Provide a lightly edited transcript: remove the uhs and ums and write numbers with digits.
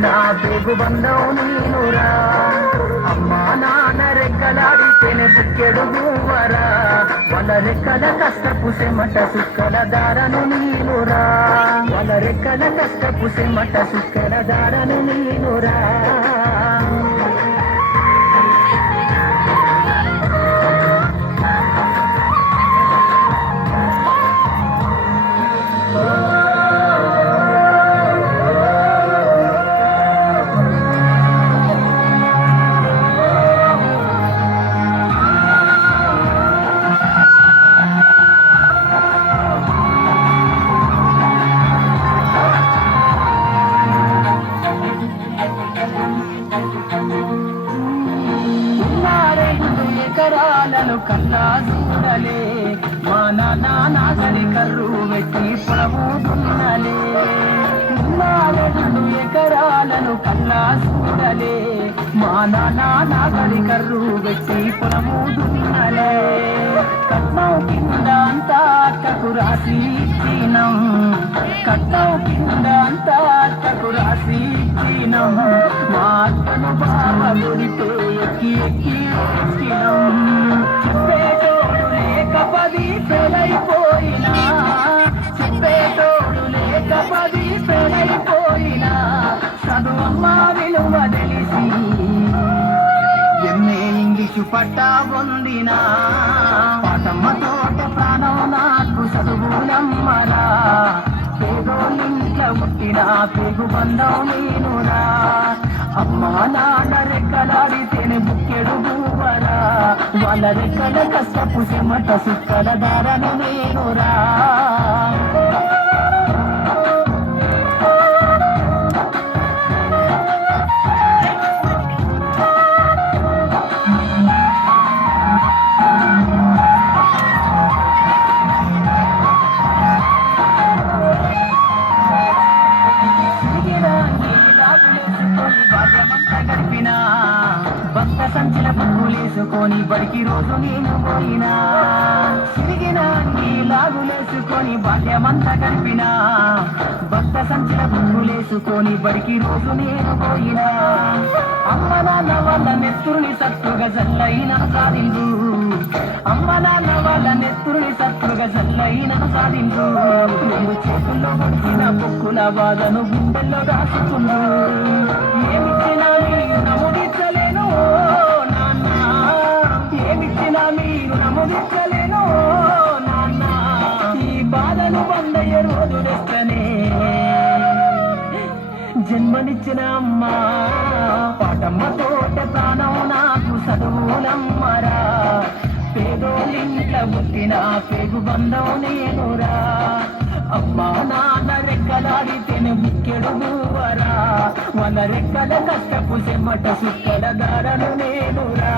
పుట్టిన పేగు బంధం నీనురా. అమ్మా నాన్న రెక్కలాడితేనే బుక్కెడు భూవరా, వాళ్ళ రెక్కల కష్టపు సెమట సుక్కల దారను నీనురా, వాళ్ళ రెక్కల కష్టపు సెమట సుక్కల దారను నీనురా. ఎకరాలను కన్నా చూడలే, మా నాన్న నాగలి కర్రు పెట్టి పొలము దున్నలే. 2 ఎకరాలను కన్నా చూడలే, మా నాన్న నాగలి కర్రు పెట్టి పొలము దున్నలే. కట్నం కింద అంతా అట్టకు రాసి ఇచ్చినం, కట్నం కింద అంతా అట్టకు రాసి ఇచ్చినం. మా అత్తను బావ గురితో ఎక్కి ఎక్కి ఎక్కినం. చెప్పేటోడు లేక 10 పెళ్ళైపోయినా, చెప్పేటోడు లేక 10 పెళ్ళైపోయినా, చదువమ్మ విలువ తెలిసి ఎంఏ ఇంగ్లీషు పట్టా పొందినా. పాటమ్మ తోట ప్రాణం నాకు చదువులమ్మరా, పేదోళ్ళింట్లో పుట్టిన పేగు బంధం నేనురా. అమ్మా నాన్న రెక్కలాడితేనే బుక్కెడు భూవరా, వాళ్ళ రెక్కల కష్టపు చెమట సుక్కల దారను నేనురా. భక్త సంచిన బుక్కులేసుకొని బడికి రోజు నేను పోయినా, సిరిగిన లాగులేసుకొని బాల్యమంతా గడిపినా. భక్త సంచిన బుక్కులేసుకొని బడికి రోజు నేను పోయినా. అమ్మ నాన్న వాళ్ళ నెత్తురుని సత్తుగా జల్లైన సాధించు, అమ్మ నాన్న వాళ్ళ నెత్తురుని సత్తుగా జల్లైన సాధించు. 2 చేతుల్లో వచ్చిన పొక్కుల బాధను గుండెల్లో దాచుకుందు. ఏమిచ్చినా మీరు నముదించలేను నాన్న, ఏమిచ్చినా మీరు నముదించలేను నాన్న. ఈ బాధను బందయ్య రోజు తెస్తనే జన్మనిచ్చిన అమ్మ. పాటమ్మ తోట ప్రాణం నాకు చదువులమ్మరా, పేదోళ్ళింట్లో పుట్టిన పేగు బంధం నేనురా. అమ్మా నాన్న రెక్కలాడితేనే బుక్కెడు భూవరా, వాళ్ళ రెక్కల కష్టపు చెమట సుక్కల దారను నేనురా.